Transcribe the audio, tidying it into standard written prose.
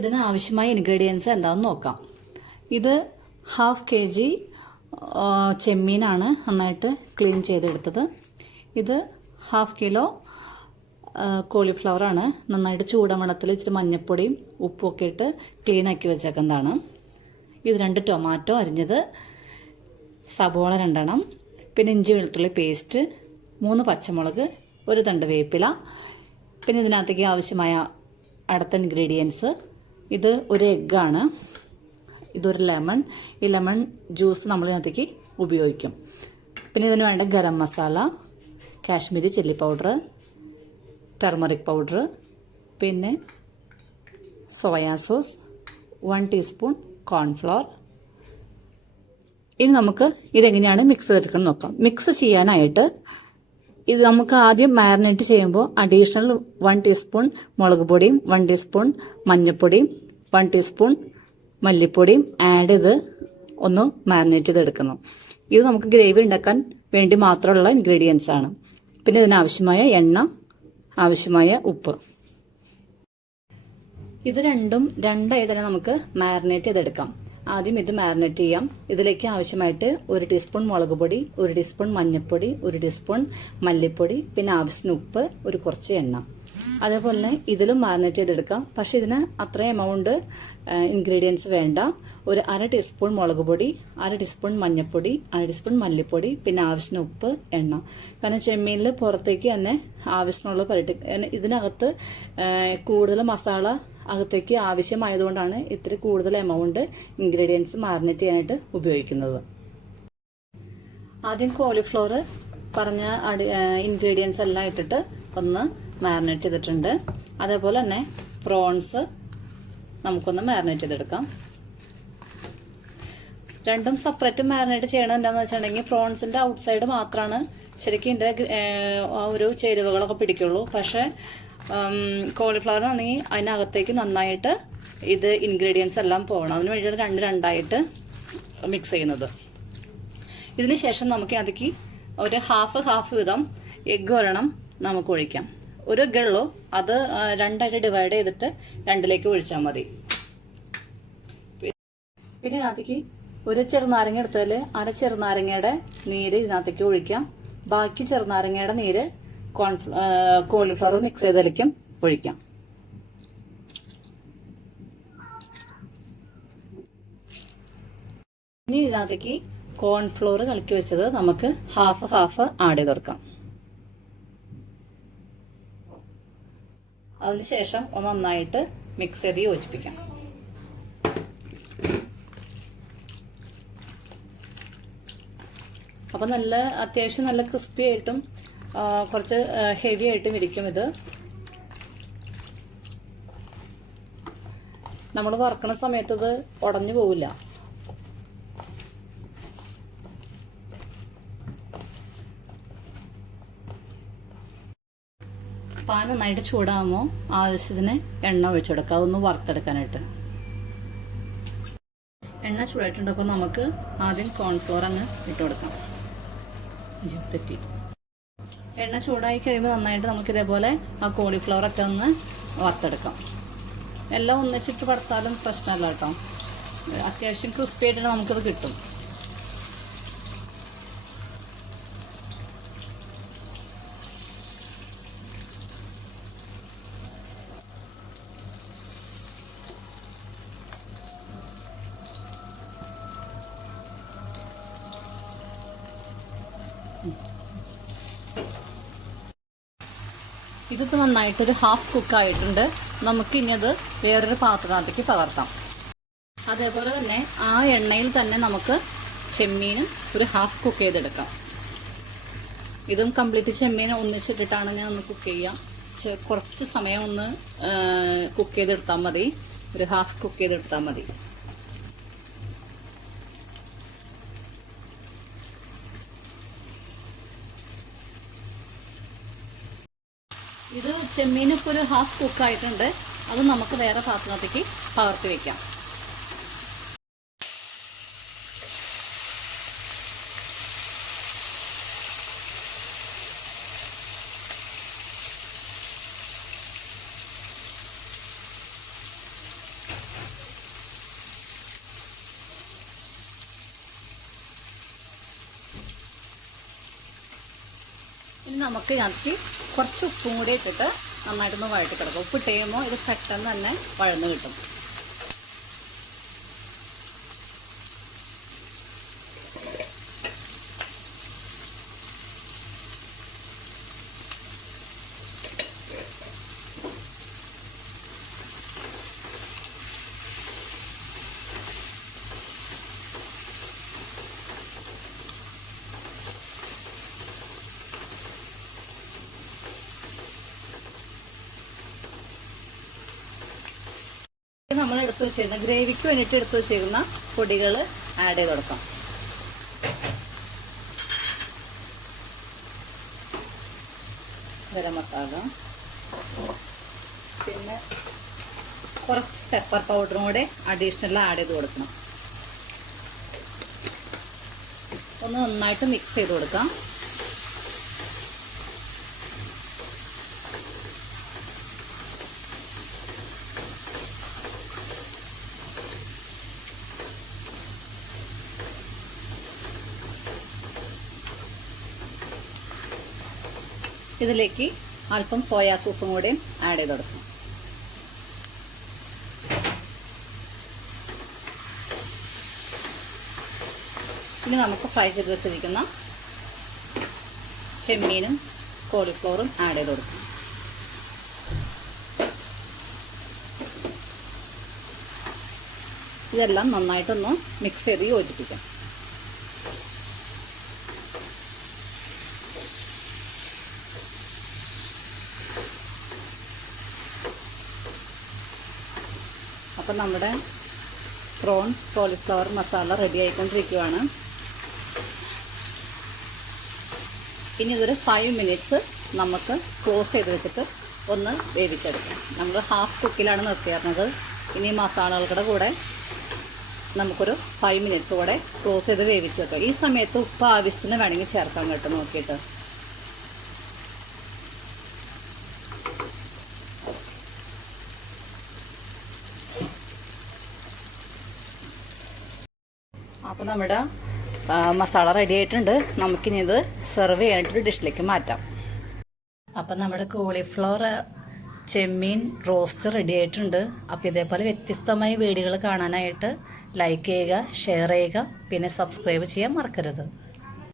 ഇതിന് ആവശ്യമായ ഇൻഗ്രീഡിയൻസ് എന്താണെന്ന് നോക്കാം. ഇത് 1/2 kg ചെമ്മീനാണ് നന്നായിട്ട് ക്ലീൻ ചെയ്തെടുത്തത്. ഇത് 1/2 kg കോളിഫ്ലവറാണ് നന്നായിട്ട് ചൂടുവെള്ളത്തിൽ ഇച്ചിരി മഞ്ഞൾപ്പൊടിയും ഉപ്പുമൊക്കെ ഇട്ട് ക്ലീൻ ആക്കി വെച്ചേക്കുന്നതാണ്. ഇത് 2 ടൊമാറ്റോ അരിഞ്ഞത്, സബോള 2 എണ്ണം, പിന്നെ ഇഞ്ചി വെളുത്തുള്ളി പേസ്റ്റ്, 3 പച്ചമുളക്, 1 തണ്ട് വേപ്പില, പിന്നെ ഇതിനകത്തേക്ക് ആവശ്യമായ അടുത്ത ഇൻഗ്രീഡിയൻസ്. ഇത് ഒരു എഗ്ഗാണ്, ഇതൊരു ലെമൺ. ഈ ലെമൺ ജ്യൂസ് നമ്മൾ ഇതിനകത്തേക്ക് ഉപയോഗിക്കും. പിന്നെ ഇതിന് വേണ്ട garam masala, Kashmiri chilli powder, turmeric powder, പിന്നെ സോയാ സോസ്, 1 ടീസ്പൂൺ കോൺഫ്ലോർ. ഇനി നമുക്ക് ഇതെങ്ങനെയാണ് മിക്സ് ചെയ്തെടുക്കണം നോക്കാം. മിക്സ് ചെയ്യാനായിട്ട് ഇത് നമുക്ക് ആദ്യം മാരിനേറ്റ് ചെയ്യുമ്പോൾ അഡീഷണൽ 1 ടീസ്പൂൺ മുളക് പൊടിയും 1 ടീസ്പൂൺ മഞ്ഞൾപ്പൊടിയും 1 ടീസ്പൂൺ മല്ലിപ്പൊടിയും ആഡ് ചെയ്ത് ഒന്ന് മാരിനേറ്റ് ചെയ്തെടുക്കണം. ഇത് നമുക്ക് ഗ്രേവി ഉണ്ടാക്കാൻ വേണ്ടി മാത്രമുള്ള ഇൻഗ്രീഡിയൻസ് ആണ്. പിന്നെ ഇതിനാവശ്യമായ എണ്ണ, ആവശ്യമായ ഉപ്പ്. ഇത് രണ്ടായി തന്നെ നമുക്ക് മാരിനേറ്റ് ചെയ്തെടുക്കാം. ആദ്യം ഇത് മാരിനേറ്റ് ചെയ്യാം. ഇതിലേക്ക് ആവശ്യമായിട്ട് 1 ടീസ്പൂൺ മുളക് പൊടി, 1 ടീസ്പൂൺ മഞ്ഞൾപ്പൊടി, 1 ടീസ്പൂൺ മല്ലിപ്പൊടി, പിന്നെ ആവശ്യത്തിന് ഉപ്പ്, കുറച്ച് എണ്ണ. അതേപോലെ തന്നെ ഇതിലും മാരിനേറ്റ് ചെയ്തെടുക്കാം. പക്ഷെ ഇതിന് അത്രയും എമൗണ്ട് ഇൻഗ്രീഡിയൻസ് വേണ്ട. 1/2 ടീസ്പൂൺ മുളക് പൊടി, 1/2 ടീസ്പൂൺ മഞ്ഞൾപ്പൊടി, 1/2 ടീസ്പൂൺ മല്ലിപ്പൊടി, പിന്നെ ആവശ്യത്തിന് ഉപ്പ്, എണ്ണ. കാരണം ചെമ്മീനിൽ പുറത്തേക്ക് തന്നെ ആവശ്യത്തിനുള്ള ഇതിനകത്ത് കൂടുതൽ മസാല അകത്തേക്ക് ആവശ്യമായതുകൊണ്ടാണ് ഇത്തിരി കൂടുതൽ എമൗണ്ട് ഇൻഗ്രീഡിയൻസ് മാരിനേറ്റ് ചെയ്യാനായിട്ട് ഉപയോഗിക്കുന്നത്. ആദ്യം കോളിഫ്ലവർ പറഞ്ഞ ഇൻഗ്രീഡിയൻസ് എല്ലാം ഇട്ടിട്ട് ഒന്ന് മാരിനേറ്റ് ചെയ്തിട്ടുണ്ട്. അതേപോലെ തന്നെ പ്രോൺസ് നമുക്കൊന്ന് മാരിനേറ്റ് ചെയ്തെടുക്കാം. രണ്ടും സെപ്പറേറ്റ് മാരിനേറ്റ് ചെയ്യണം. എന്താണെന്ന് വെച്ചിട്ടുണ്ടെങ്കിൽ പ്രോൺസിന്റെ ഔട്ട്സൈഡ് മാത്രമാണ് ശരിക്കും ഇതിൻ്റെ ഒരു ചേരുവകളൊക്കെ പിടിക്കുള്ളൂ. പക്ഷേ കോളിഫ്ലവറിനാണെങ്കിൽ അതിനകത്തേക്ക് നന്നായിട്ട് ഇത് ഇൻഗ്രീഡിയൻസ് എല്ലാം പോകണം. അതിന് വേണ്ടിയിട്ട് രണ്ടായിട്ട് മിക്സ് ചെയ്യുന്നത്. ഇതിന് ശേഷം നമുക്ക് അതിലേക്ക് ഒരു ഹാഫ് വീതം എഗ്ഗ് ഒരെണ്ണം നമുക്ക് ഒഴിക്കാം. ഒരു എഗ്ഗേ ഉള്ളൂ, അത് 2ആയിട്ട് ഡിവൈഡ് ചെയ്തിട്ട് 2ലേക്ക് ഒഴിച്ചാൽ മതി. പിന്നെ ഇതിനകത്തേക്ക് ഒരു ചെറുനാരങ്ങ എടുത്താൽ 1/2 ചെറുനാരങ്ങയുടെ നീര് ഇതിനകത്തേക്ക് ഒഴിക്കാം. ബാക്കി ചെറുനാരങ്ങയുടെ നീര് കോളിഫ്ലവർ മിക്സ് ചെയ്തതിലേക്കും ഒഴിക്കാം. ഇനി ഇതിനകത്തേക്ക് കോൺഫ്ലോർ കലക്കി വെച്ചത് നമുക്ക് ഹാഫ് ആഡ് ചെയ്ത് കൊടുക്കാം. അതിനുശേഷം ഒന്ന് നന്നായിട്ട് മിക്സ് ചെയ്ത് യോജിപ്പിക്കാം. അപ്പം അത്യാവശ്യം നല്ല ക്രിസ്പി ആയിട്ടും കുറച്ച് ഹെവി ആയിട്ടും ഇരിക്കും. ഇത് നമ്മൾ വറക്കണ സമയത്ത് ഇത് ഉടഞ്ഞു പോവില്ല. പാൻ നന്നായിട്ട് ചൂടാകുമ്പോൾ ആവശ്യത്തിന് എണ്ണ ഒഴിച്ചു കൊടുക്കുക, അതൊന്ന് വറുത്തെടുക്കാനായിട്ട്. എണ്ണ ചൂടായിട്ടുണ്ട്. അപ്പോൾ നമുക്ക് ആദ്യം കോൺഫ്ലോർ അങ്ങ് ഇട്ട് കൊടുക്കാം. തെറ്റി. എണ്ണ ചൂടായി കഴിയുമ്പോൾ നന്നായിട്ട് നമുക്ക് ഇതേപോലെ ആ കോളിഫ്ലവർ ഒക്കെ ഒന്ന് വറുത്തെടുക്കാം. എല്ലാം ഒന്നിച്ചിട്ട് വറുത്താലും പ്രശ്നമല്ല കേട്ടോ. അത്യാവശ്യം ക്രിസ്പി ആയിട്ട് നമുക്കത് കിട്ടും. ഇതിപ്പോൾ നന്നായിട്ടൊരു ഹാഫ് കുക്കായിട്ടുണ്ട്. നമുക്ക് ഇനി അത് വേറൊരു പാത്രത്തിലേക്ക് പകർത്താം. അതേപോലെ തന്നെ ആ എണ്ണയിൽ തന്നെ നമുക്ക് ചെമ്മീനും ഒരു ഹാഫ് കുക്ക് ചെയ്തെടുക്കാം. ഇതും കംപ്ലീറ്റ് ചെമ്മീൻ ഒന്നിച്ചിട്ടിട്ടാണ് ഞാൻ ഒന്ന് കുക്ക് ചെയ്യാം. കുറച്ച് സമയം ഒന്ന് കുക്ക് ചെയ്തെടുത്താൽ മതി. ഒരു ഹാഫ് കുക്ക് ചെയ്തെടുത്താൽ മതി. ഇത് ചെമ്മീനിപ്പോൾ ഒരു ഹാഫ് കുക്കായിട്ടുണ്ട്. അത് നമുക്ക് വേറെ പാത്രത്തിലേക്ക് പകർത്തി വയ്ക്കാം. നമുക്ക് ഇതിനകത്ത് കുറച്ച് ഉപ്പും കൂടി ഇട്ടിട്ട് നന്നായിട്ടൊന്ന് വഴറ്റി കിടക്കും. ഉപ്പ് ഇട്ടുമ്പോൾ ഇത് പെട്ടെന്ന് തന്നെ വഴന്ന് കിട്ടും. നമ്മൾ എടുത്തു വെച്ചിരുന്ന ഗ്രേവിക്ക് വേണ്ടിയിട്ട് എടുത്തു വെച്ചിരുന്ന പൊടികൾ ആഡ് ചെയ്ത് കൊടുക്കാം. ഗരം മസാല, പിന്നെ കുറച്ച് പെപ്പർ പൗഡറും കൂടെ അഡീഷണൽ ആഡ് ചെയ്ത് കൊടുക്കണം. ഒന്ന് നന്നായിട്ട് മിക്സ് ചെയ്ത് കൊടുക്കാം. ഇതിലേക്ക് അല്പം സോയാ സോസും കൂടി ആഡ് ചെയ്ത് കൊടുക്കണം. ഇനി നമുക്ക് ഫ്രൈ ചെയ്ത് വെച്ചിരിക്കുന്ന ചെമ്മീനും കോളിഫ്ലവറും ആഡ് ചെയ്ത് കൊടുക്കണം. ഇതെല്ലാം നന്നായിട്ടൊന്ന് മിക്സ് ചെയ്ത് യോജിപ്പിക്കാം. അപ്പം നമ്മുടെ പ്രോൺസ് കോളിഫ്ലവർ മസാല റെഡി ആയിക്കൊണ്ടിരിക്കുകയാണ്. ഇനി ഇതൊരു 5 മിനിറ്റ്സ് നമുക്ക് ക്ലോസ് ചെയ്ത് വെച്ചിട്ട് ഒന്ന് വേവിച്ചെടുക്കാം. നമ്മൾ ഹാഫ് കുക്കിലാണ് നിർത്തിയിരുന്നത്. ഇനി മസാലകളുടെ കൂടെ നമുക്കൊരു 5 മിനിറ്റ്സ് കൂടെ ക്ലോസ് ചെയ്ത് വേവിച്ച് വെക്കാം. ഈ സമയത്ത് ഉപ്പ് ആവശ്യത്തിന് വേണമെങ്കിൽ ചേർക്കാൻ കേട്ടോ നോക്കിയിട്ട്. അപ്പോൾ നമ്മുടെ മസാല റെഡി ആയിട്ടുണ്ട്. നമുക്കിനി ഇത് സെർവ് ചെയ്യാനായിട്ടൊരു ഡിഷിലേക്ക് മാറ്റാം. അപ്പം നമ്മുടെ കോളിഫ്ലവർ ചെമ്മീൻ റോസ്റ്റ് റെഡി ആയിട്ടുണ്ട്. അപ്പോൾ ഇതേപോലെ വ്യത്യസ്തമായ വീഡിയോകൾ കാണാനായിട്ട് ലൈക്ക് ചെയ്യുക, ഷെയർ ചെയ്യുക, പിന്നെ സബ്സ്ക്രൈബ് ചെയ്യാൻ മറക്കരുത്.